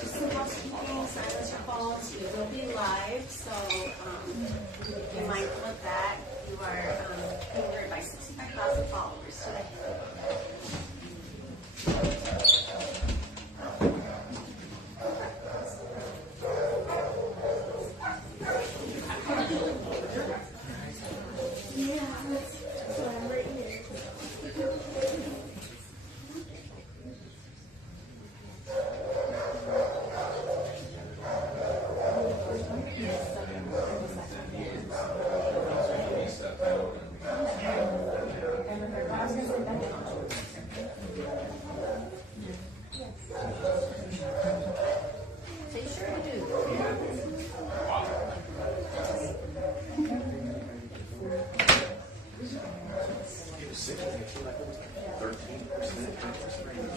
Just some housekeeping, silence your phones. We will be live, so be mindful of that. You are favored by 65,000 followers today.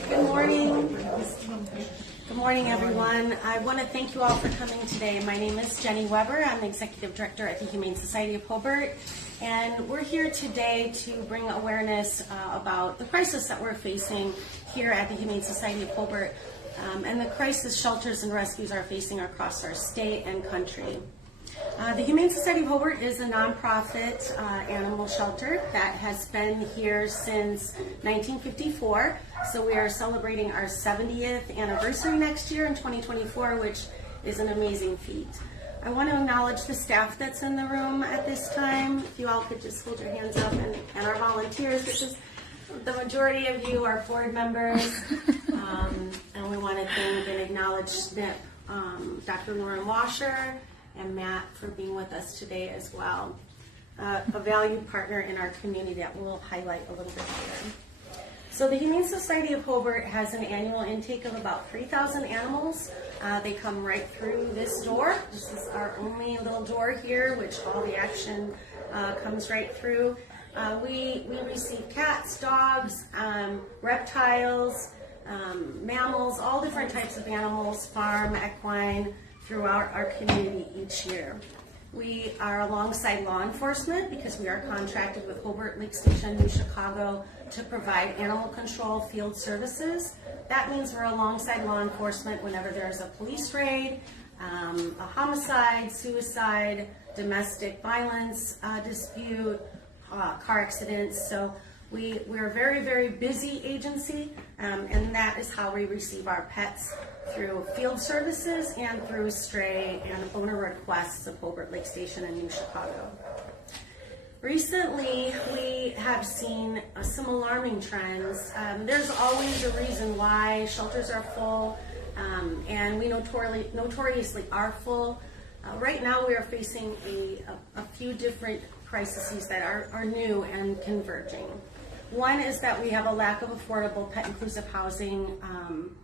Good morning. Good morning, everyone. I want to thank you all for coming today. My name is Jenny Weber. I'm the Executive Director at the Humane Society of Hobart, and we're here today to bring awareness about the crisis that we're facing here at the Humane Society of Hobart, and the crisis shelters and rescues are facing across our state and country. The Humane Society of Hobart is a nonprofit animal shelter that has been here since 1954. So we are celebrating our 70th anniversary next year in 2024, which is an amazing feat. I want to acknowledge the staff that's in the room at this time. If you all could just hold your hands up, and our volunteers, which is the majority of you are board members. And we want to thank and acknowledge SNP, Dr. Lauren Washer, and Matt for being with us today as well. A valued partner in our community that we'll highlight a little bit later. So the Humane Society of Hobart has an annual intake of about 3,000 animals. They come right through this door. This is our only little door here, which all the action comes right through. We receive cats, dogs, reptiles, mammals, all different types of animals, farm, equine, throughout our community each year. We are alongside law enforcement because we are contracted with Hobart, Lake Station, New Chicago to provide animal control field services. That means we're alongside law enforcement whenever there's a police raid, a homicide, suicide, domestic violence dispute, car accidents. So we're a very, very busy agency, and that is how we receive our pets, through field services and through stray and owner requests of Hobart, Lake Station, and New Chicago. Recently, we have seen some alarming trends. There's always a reason why shelters are full, and we notoriously are full. Right now, we are facing a few different crises that are new and converging. One is that we have a lack of affordable pet-inclusive housing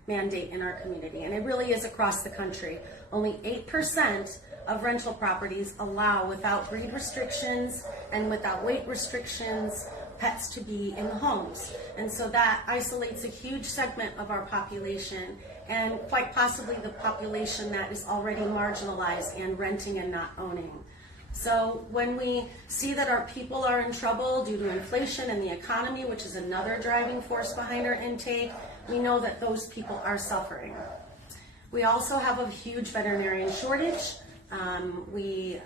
mandate in our community, and it really is across the country. Only 8% of rental properties allow, without breed restrictions and without weight restrictions, pets to be in the homes. And so that isolates a huge segment of our population, and quite possibly the population that is already marginalized and renting and not owning. So when we see that our people are in trouble due to inflation and the economy, which is another driving force behind our intake, we know that those people are suffering. We also have a huge veterinarian shortage. We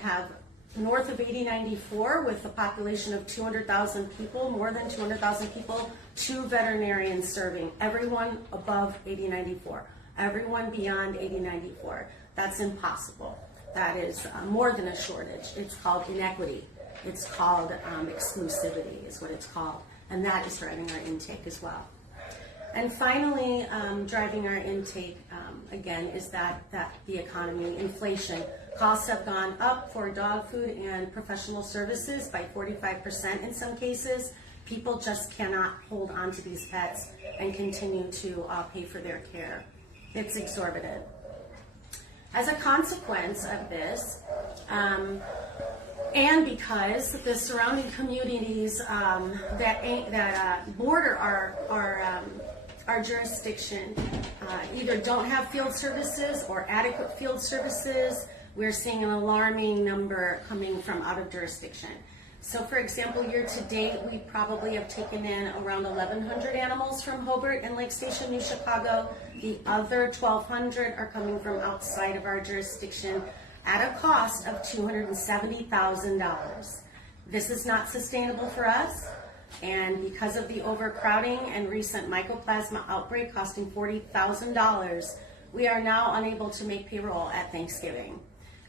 have north of 8094 with a population of 200,000 people, more than 200,000 people, 2 veterinarians serving, everyone above 8094, everyone beyond 8094. That's impossible. That is more than a shortage. It's called inequity. It's called exclusivity is what it's called. And that is driving our intake as well. And finally, driving our intake, again, is that the economy, inflation. Costs have gone up for dog food and professional services by 45% in some cases. People just cannot hold on to these pets and continue to pay for their care. It's exorbitant. As a consequence of this, and because the surrounding communities that border our jurisdiction either don't have field services or adequate field services, we're seeing an alarming number coming from out of jurisdiction. So for example, year to date, we probably have taken in around 1,100 animals from Hobart and Lake Station, New Chicago. The other 1,200 are coming from outside of our jurisdiction at a cost of $270,000. This is not sustainable for us, and because of the overcrowding and recent mycoplasma outbreak costing $40,000, we are now unable to make payroll at Thanksgiving.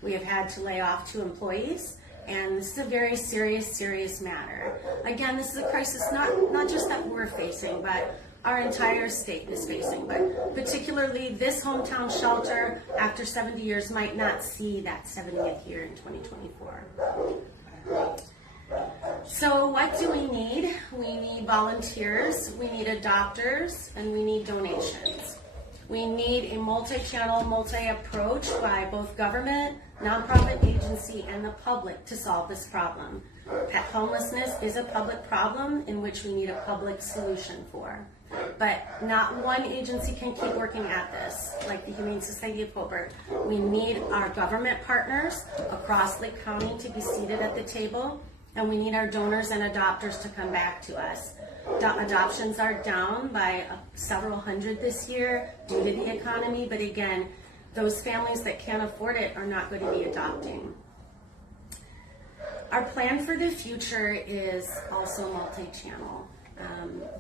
We have had to lay off 2 employees, and this is a very serious matter. Again, this is a crisis not just that we're facing, but our entire state is facing, but particularly this hometown shelter after 70 years might not see that 70th year in 2024. So what do we need? We need volunteers, we need adopters, and we need donations. We need a multi-channel, multi-approach by both government, nonprofit agency, and the public to solve this problem. Pet homelessness is a public problem in which we need a public solution for. But not one agency can keep working at this, like the Humane Society of Hobart. We need our government partners across Lake County to be seated at the table, and we need our donors and adopters to come back to us. Adoptions are down by several hundred this year due to the economy, but again, those families that can't afford it are not going to be adopting. Our plan for the future is also multi-channel.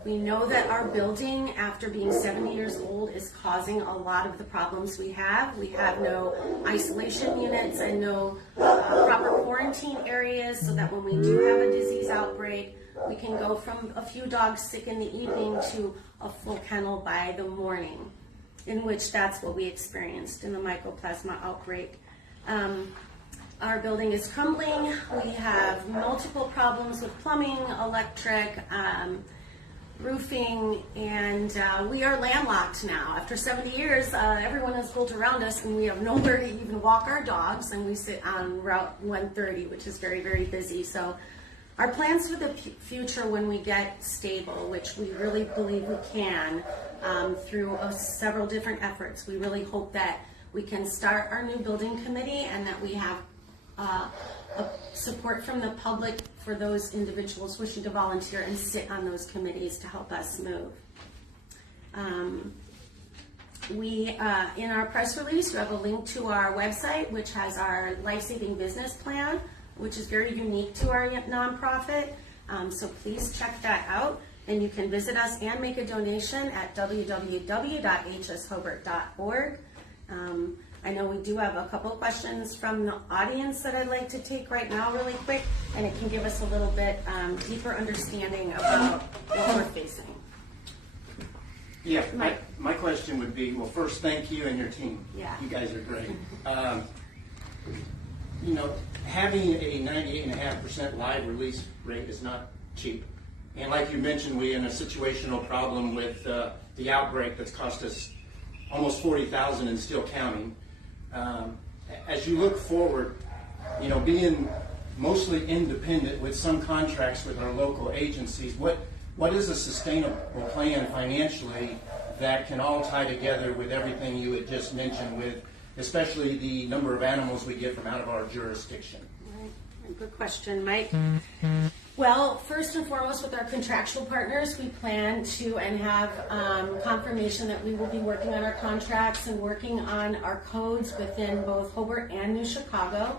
We know that our building, after being 70 years old, is causing a lot of the problems we have. We have no isolation units and no proper quarantine areas, so that when we do have a disease outbreak, we can go from a few dogs sick in the evening to a full kennel by the morning, in which that's what we experienced in the mycoplasma outbreak. Our building is crumbling. We have multiple problems with plumbing, electric, roofing, and we are landlocked now. After 70 years, everyone has built around us, and we have nowhere to even walk our dogs, and we sit on Route 130, which is very busy. So our plans for the future, when we get stable, which we really believe we can through several different efforts, we really hope that we can start our new building committee and that we have support from the public for those individuals wishing to volunteer and sit on those committees to help us move. In our press release, you have a link to our website, which has our life-saving business plan, which is very unique to our nonprofit. So please check that out, and you can visit us and make a donation at www.hshobart.org. I know we do have a couple questions from the audience that I'd like to take right now really quick, and it can give us a little bit deeper understanding about what we're facing. Yeah, my question would be, well, first, thank you and your team. Yeah. You guys are great. You know, having a 98.5% live release rate is not cheap. And like you mentioned, we're in a situational problem with the outbreak that's cost us almost $40,000 and still counting. As you look forward, you know, being mostly independent with some contracts with our local agencies, what is a sustainable plan financially that can all tie together with everything you had just mentioned, with especially the number of animals we get from out of our jurisdiction? Right. Good question, Mike. Well, first and foremost, with our contractual partners, we plan to and have confirmation that we will be working on our contracts and working on our codes within both Hobart and New Chicago.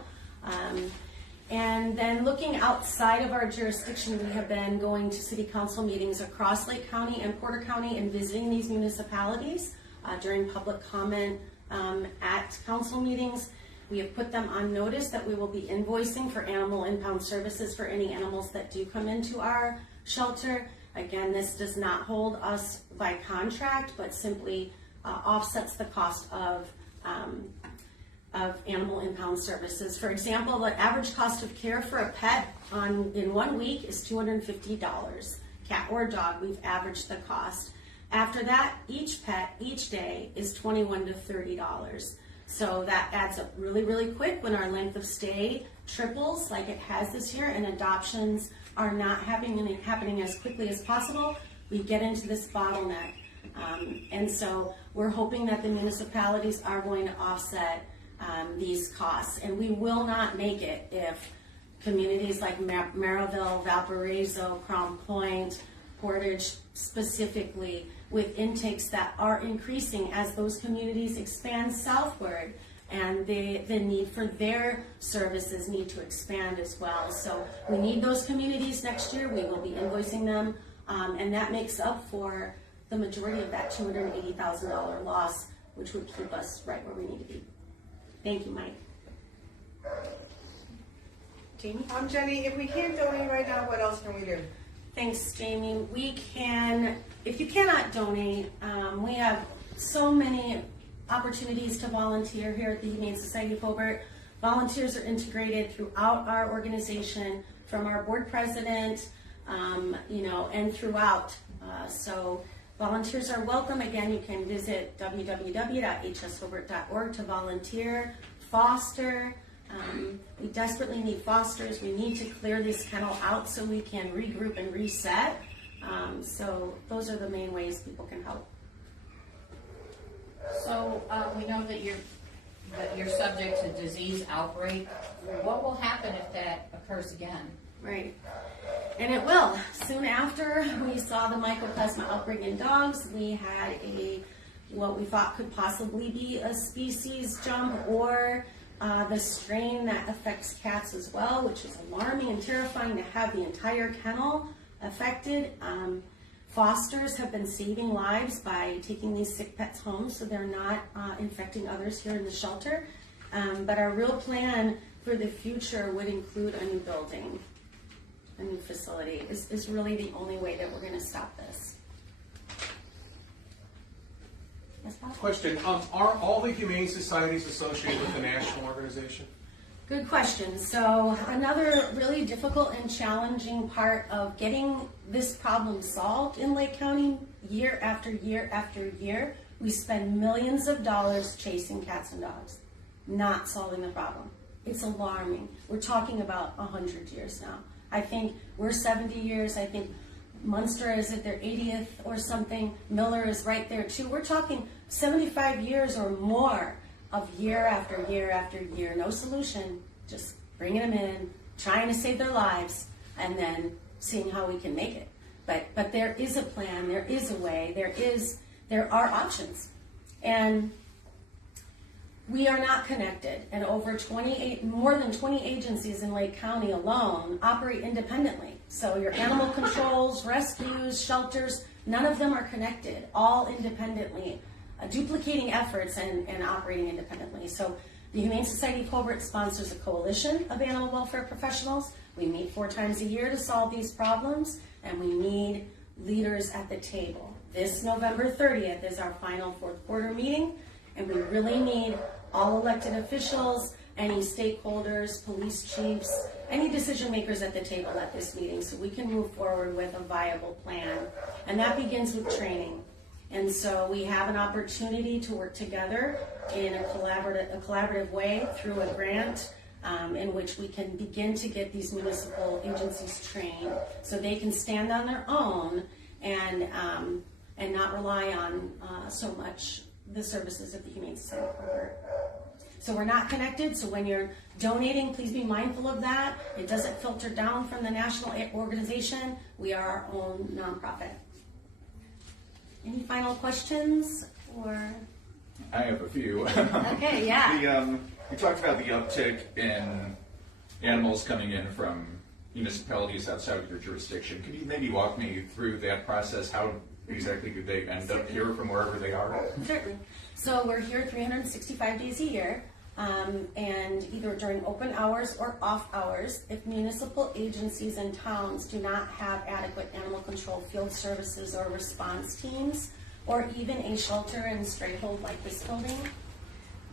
And then looking outside of our jurisdiction, we have been going to city council meetings across Lake County and Porter County and visiting these municipalities during public comment at council meetings. We have put them on notice that we will be invoicing for animal impound services for any animals that do come into our shelter. Again, this does not hold us by contract, but simply offsets the cost of animal impound services. For example, the average cost of care for a pet in 1 week is $250. Cat or dog, we've averaged the cost. After that, each pet, each day, is $21 to $30. So that adds up really quick when our length of stay triples like it has this year, and adoptions are not happening as quickly as possible. We get into this bottleneck. And so we're hoping that the municipalities are going to offset these costs, and we will not make it if communities like Maryville, Valparaiso, Crown Point, Portage specifically, with intakes that are increasing as those communities expand southward, and the need for their services need to expand as well. So we need those communities next year. We will be invoicing them, and that makes up for the majority of that $280,000 loss, which would keep us right where we need to be. Thank you, Mike. Jamie? Jenny, if we can't donate right now, what else can we do? Thanks, Jamie. We can, if you cannot donate, we have so many opportunities to volunteer here at the Humane Society of Hobart. Volunteers are integrated throughout our organization, from our board president, and throughout. So volunteers are welcome. Again, you can visit www.hshobart.org to volunteer, foster. We desperately need fosters. We need to clear this kennel out so we can regroup and reset. So those are the main ways people can help. So we know that you're subject to disease outbreak. What will happen if that occurs again? Right. And it will. Soon after we saw the mycoplasma outbreak in dogs, we had what we thought could possibly be a species jump, or the strain that affects cats as well, which is alarming and terrifying to have the entire kennel affected. Fosters have been saving lives by taking these sick pets home so they're not infecting others here in the shelter. But our real plan for the future would include a new building, a new facility is really the only way that we're going to stop this. Yes, Bob? Question, are all the humane societies associated with the national organization? Good question. So another really difficult and challenging part of getting this problem solved in Lake County year after year after year, we spend millions of dollars chasing cats and dogs, not solving the problem. It's alarming. We're talking about 100 years now. I think we're 70 years. I think Munster is at their 80th or something. Miller is right there too. We're talking 75 years or more of year after year after year. No solution, just bringing them in, trying to save their lives, and then seeing how we can make it. But there is a plan, there is a way, there are options. And we are not connected, and more than 20 agencies in Lake County alone operate independently. So your animal controls, rescues, shelters, none of them are connected, all independently, duplicating efforts and operating independently. So the Humane Society of Hobart sponsors a coalition of animal welfare professionals. We meet 4 times a year to solve these problems, and we need leaders at the table. This November 30th is our final 4th quarter meeting, and we really need all elected officials, any stakeholders, police chiefs, any decision makers at the table at this meeting so we can move forward with a viable plan. And that begins with training. And so we have an opportunity to work together in a collaborative way through a grant in which we can begin to get these municipal agencies trained so they can stand on their own and not rely on so much the services of the Humane Society of Hobart. So we're not connected, so when you're donating, please be mindful of that. It doesn't filter down from the national organization. We are our own nonprofit. Any final questions? Or I have a few. Okay, yeah. You talked about the uptick in animals coming in from municipalities outside of your jurisdiction. Could you maybe walk me through that process? How exactly do they end up here from wherever they are? Certainly. So we're here 365 days a year, and either during open hours or off hours, if municipal agencies and towns do not have adequate animal control field services or response teams, or even a shelter and stray hold like this building,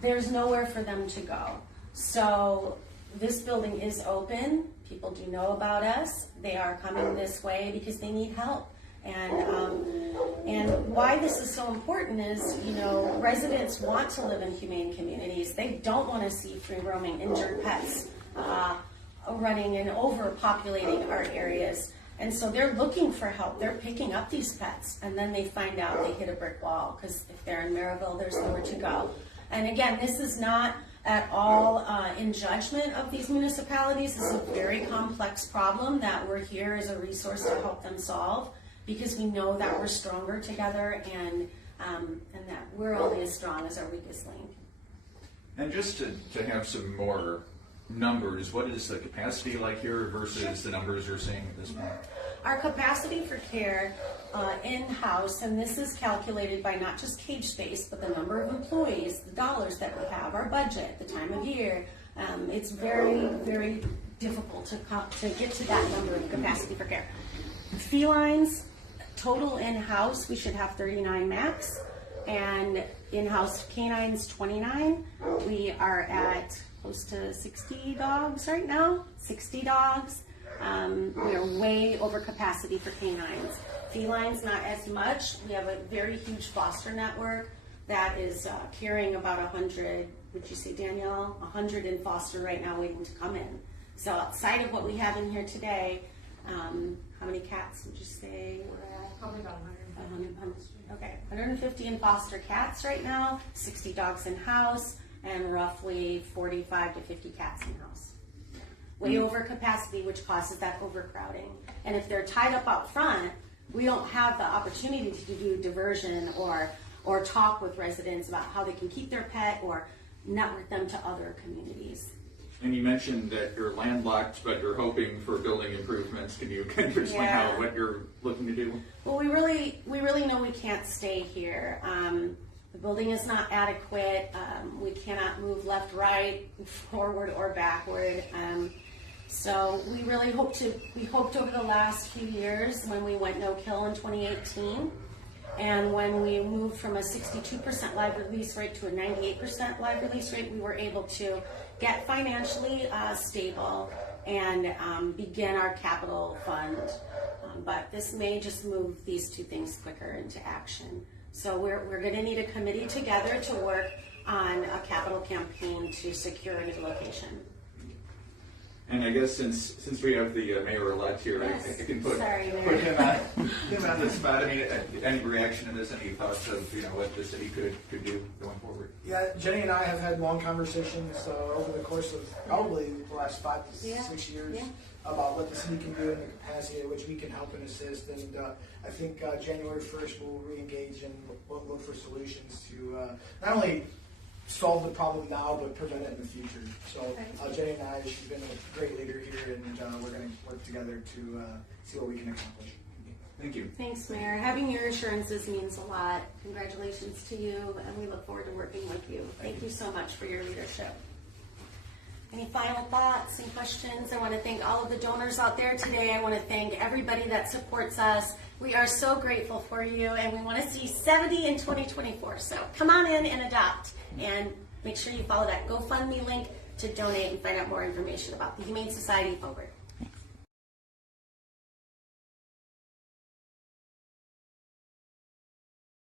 there's nowhere for them to go. So this building is open. People do know about us. They are coming this way because they need help. And why this is so important is, residents want to live in humane communities. They don't want to see free-roaming injured pets running and overpopulating our areas. And so they're looking for help. They're picking up these pets, and then they find out they hit a brick wall because if they're in Maryville, there's nowhere to go. And again, this is not at all in judgment of these municipalities. This is a very complex problem that we're here as a resource to help them solve, because we know that we're stronger together, and that we're only as strong as our weakest link. And just to have some more numbers, what is the capacity like here versus the numbers you're seeing at this point? Our capacity for care in-house, and this is calculated by not just cage space, but the number of employees, the dollars that we have, our budget, the time of year. It's very, very difficult to get to that number of capacity for care. Felines, total in-house, we should have 39 max, and in-house canines 29. We are at close to 60 dogs right now, 60 dogs. We are way over capacity for canines. Felines, not as much. We have a very huge foster network that is carrying about 100, would you say, Danielle? 100 in foster right now waiting to come in. So outside of what we have in here today, how many cats would you say we're at? Probably about 100. Okay, 150 in foster cats right now, 60 dogs in house, and roughly 45 to 50 cats in house. Way over capacity, which causes that overcrowding. And if they're tied up out front, we don't have the opportunity to do diversion or talk with residents about how they can keep their pet or network them to other communities. And you mentioned that you're landlocked, but you're hoping for building improvements. Can you kind of explain Yeah. what you're looking to do? Well, we really know we can't stay here. The building is not adequate. We cannot move left, right, forward, or backward. So we really hoped over the last few years, when we went no-kill in 2018, and when we moved from a 62% live release rate to a 98% live release rate, we were able to get financially stable and begin our capital fund. But this may just move these two things quicker into action. So we're going to need a committee together to work on a capital campaign to secure a new location. And I guess since we have the mayor-elect here, Yes. I can put Sorry, him on the spot. I mean, any reaction to this? Any thoughts of what the city could do going forward? Yeah, Jenny and I have had long conversations over the course of probably the last 5 to 6 years about what the city can do and the capacity at which we can help and assist. And I think January 1st we'll re-engage and we'll look for solutions to not only solve the problem now, but prevent it in the future. So Jenny and I, she's been a great leader here, and we're going to work together to see what we can accomplish. Thank you. Thanks, Mayor. Having your assurances means a lot. Congratulations to you, and we look forward to working with you. Thank you so much for your leadership. Any final thoughts and questions? I want to thank all of the donors out there today. I want to thank everybody that supports us. We are so grateful for you, and we want to see 70 in 2024. So come on in and adopt, and make sure you follow that GoFundMe link to donate and find out more information about the Humane Society of Hobart.